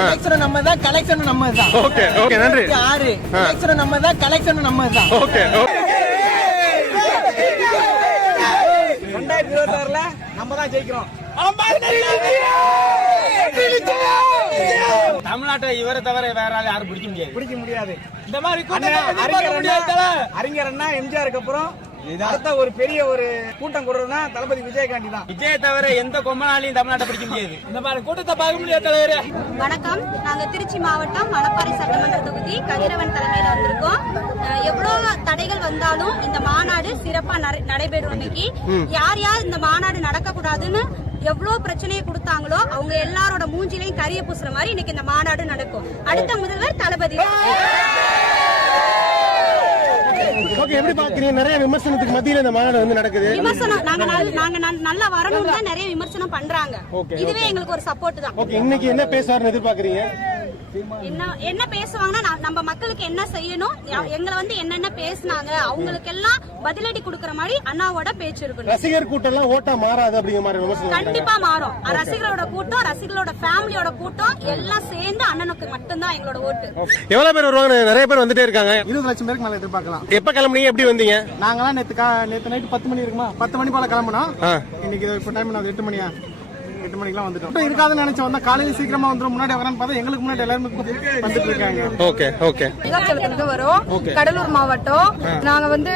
Election நம்ம தான், collection நம்ம தான். ஓகே ஓகே நன்றி. 6 எலெக்ஷன் நம்ம தான், கலெக்ஷன் நம்ம தான். ஓகே 2026ல நம்ம தான் ஜெயிக்கிறோம். தமிழ்நாட்டை இவரை தவிர வேற ஆள் யாரும் பிடிக்க முடியாது. இந்த மாதிரி அறிஞர் அண்ணா எம்ஜிஆருக்கு அப்புறம் அடுத்த ஒரு பெரிய ஒரு கூட்டம் கூடுறதுன்னா தளபதி விஜயகாந்தி தான். விஜய் தவிர எந்த கொம்பனாலையும் தமிழ்நாட்டை பிடிக்க முடியாது. இந்த மாதிரி கூட்டத்தை பார்க்க முடியாது தலைவரே. வணக்கம், நாங்க திருச்சி மாவட்டம் மணப்பாறை சட்டமன்ற தொகுதி கதிரவன் தலைமையில வந்திருக்கோம். எவ்வளவு தடைகள் வந்தாலும் இந்த மாநாடு சிறப்பா நடைபெறும். இன்னைக்கு யார் யார் இந்த மாநாடு நடக்க கூடாதுன்னு எவ்வளவு பிரச்சனையை கொடுத்தாங்களோ அவங்க எல்லாரோட மூஞ்சிலையும் கரிய பூசுற மாதிரி இன்னைக்கு இந்த மாநாடு நடக்கும். அடுத்த முதல்வர் தளபதி. ஓகே, எப்படி பாக்குறீங்க? நிறைய விமர்சனத்துக்கு மத்தியில இந்த மாநாடு வந்து நடக்குது. விமர்சனம் நாங்க நல்லா வரணும்னு தான் நிறைய விமர்சனம் பண்றாங்க. இதுவே எங்களுக்கு ஒரு சப்போர்ட் தான். ஓகே, இன்னைக்கு என்ன பேசுவாருன்னு எதிர்பார்க்கறீங்க? என்ன பேசுவாங்கன்னா நம்ம மக்களுக்கு என்ன செய்யணும், எங்களை வந்து என்னென்ன பேசினாங்க அவங்களுக்கு எல்லாம் பதிலடி கொடுக்கற மாதிரி அண்ணாவோட பேச்சு இருக்கணும். ரசிகர் கூட்டம் எல்லாம் ஓட்டா மாறாது அப்படிங்கிற மாதிரி விமர்சனம் கண்டிப்பா மாறும். ரசிகர்களோட கூட்டம், ரசிகர்களோட ஃபேமிலியோட கூட்டம் எல்லாம் சேர்ந்து அண்ணனுக்கு மட்டும்தான் எங்களோட ஓட்டு. எவ்வளவு பேர் வருவாங்க? நிறைய பேர் வந்துட்டே இருக்காங்க. 20 லட்சம் பேருக்கு மேல எதிர்பார்க்கலாம். எப்ப கிளம்புனீங்க? எப்படி வந்தீங்க? நாங்களாம் நேத்து நைட் 10 மணி இருக்குமா, 10 மணி போல கிளம்பணும். இன்னைக்கு இப்ப டைம் 8 மணியா, 8 மணிக்கெல்லாம் வந்துட்டோம். இருக்காதுன்னு நினைச்சோம், வந்தா காலையில சீக்கிரமா வந்துடும். முன்னாடி வரேன்னு பார்த்தா எங்களுக்கு முன்னாடி எல்லாரும் வந்துட்டு இருக்காங்க. Okay okay. விருதாச்சலத்துல வரும், கடலூர் மாவட்டம். நாங்க வந்து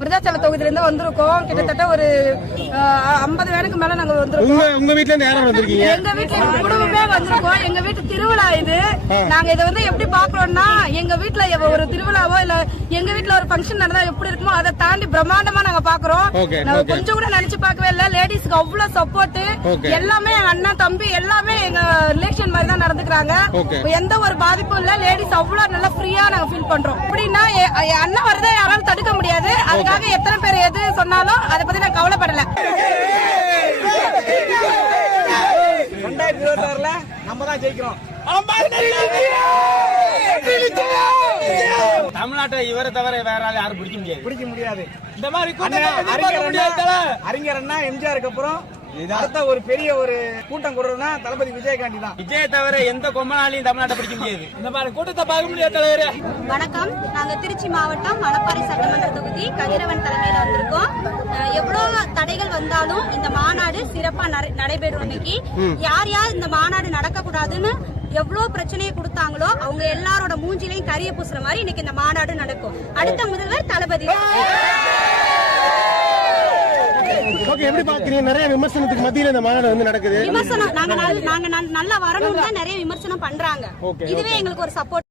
விருதாச்சல தொகுதியில இருந்து வந்திருக்கோம். கிட்டத்தட்ட ஒரு 50 வேனுக்கு மேல நாங்க வந்திருக்கோம். உங்க வீட்ல இருந்து யாரும் வந்திருக்கீங்க? எங்க வீட்டுல குடும்பமே வந்திருக்கோம். எங்க வீட்டு திருவிழா இது. நாங்க இதை வந்து எப்படி பாக்குறோம்னா, எங்க வீட்டுல ஒரு திருவிழாவோ இல்ல எங்க வீட்டுல ஒரு ஃபங்க்ஷன் நடந்தா எப்படி இருக்குமோ அதை தாண்டி பிரம்மாண்டமா நாங்க பாக்குறோம். நாங்க கொஞ்சம் கூட நினைச்சு பார்க்கவே இல்ல. லேடிஸ்க்கு அவ்வளவு சப்போர்ட். எல்லாமே எங்க அண்ணா தம்பி எல்லாமே எங்க ரிலேஷன் மாதிரி தான் நடந்துக்கிறாங்க. எந்த ஒரு பாதிப்பும் இல்ல. லேடிஸ் அவ்வளவு நல்லா ஃப்ரீயா நாங்க ஃபீல் பண்றோம். அப்படின்னா அண்ணா வரதை யாராலும் தடுக்க முடியாது. அதுக்காக எத்தனை பேர் எது சொன்னாலும் அதை பத்தி நான் கவலைப்படல. 2026ல நம்ம தான் ஜெயிக்கிறோம். தமிழ்நாட்டை இவரை தவிர வேற ஆள் யாரும் பிடிக்க முடியாது. இந்த மாதிரி அறிஞர் அண்ணா எம்ஜிஆருக்கு அப்புறம் அடுத்த ஒரு பெரிய ஒரு கூட்டம் கூடுறதுன்னா தளபதி விஜயகாந்தி தான். விஜய் தவிர எந்த கொம்பனாலையும் தமிழ்நாட்டை பிடிக்க முடியாது. இந்த மாதிரி கூட்டத்தை பார்க்க முடியாது தலைவரே. வணக்கம், நாங்க திருச்சி மாவட்டம் மணப்பாறை சட்டமன்ற தொகுதி கதிரவன் தலைமையில வந்திருக்கோம். எவ்வளவு தடைகள் வந்தாலும் இந்த மாநாடு சிறப்பா நடைபெறும். இன்னைக்கு யார் யார் இந்த மாநாடு நடக்க கூடாதுன்னு எவ்வளவு பிரச்சனையை கொடுத்தாங்களோ அவங்க எல்லாரோட மூஞ்சிலையும் கரிய பூசுற மாதிரி இன்னைக்கு இந்த மாநாடு நடக்கும். அடுத்த முதல்வர் தளபதி. ஓகே, எப்படி பாக்குறீங்க? நிறைய விமர்சனத்துக்கு மத்தியில இந்த மாநாடு வந்து நடக்குது. விமர்சனம் நாங்க நல்லா வரணும்னு தான் நிறைய விமர்சனம் பண்றாங்க. இதுவே எங்களுக்கு ஒரு சப்போர்ட்.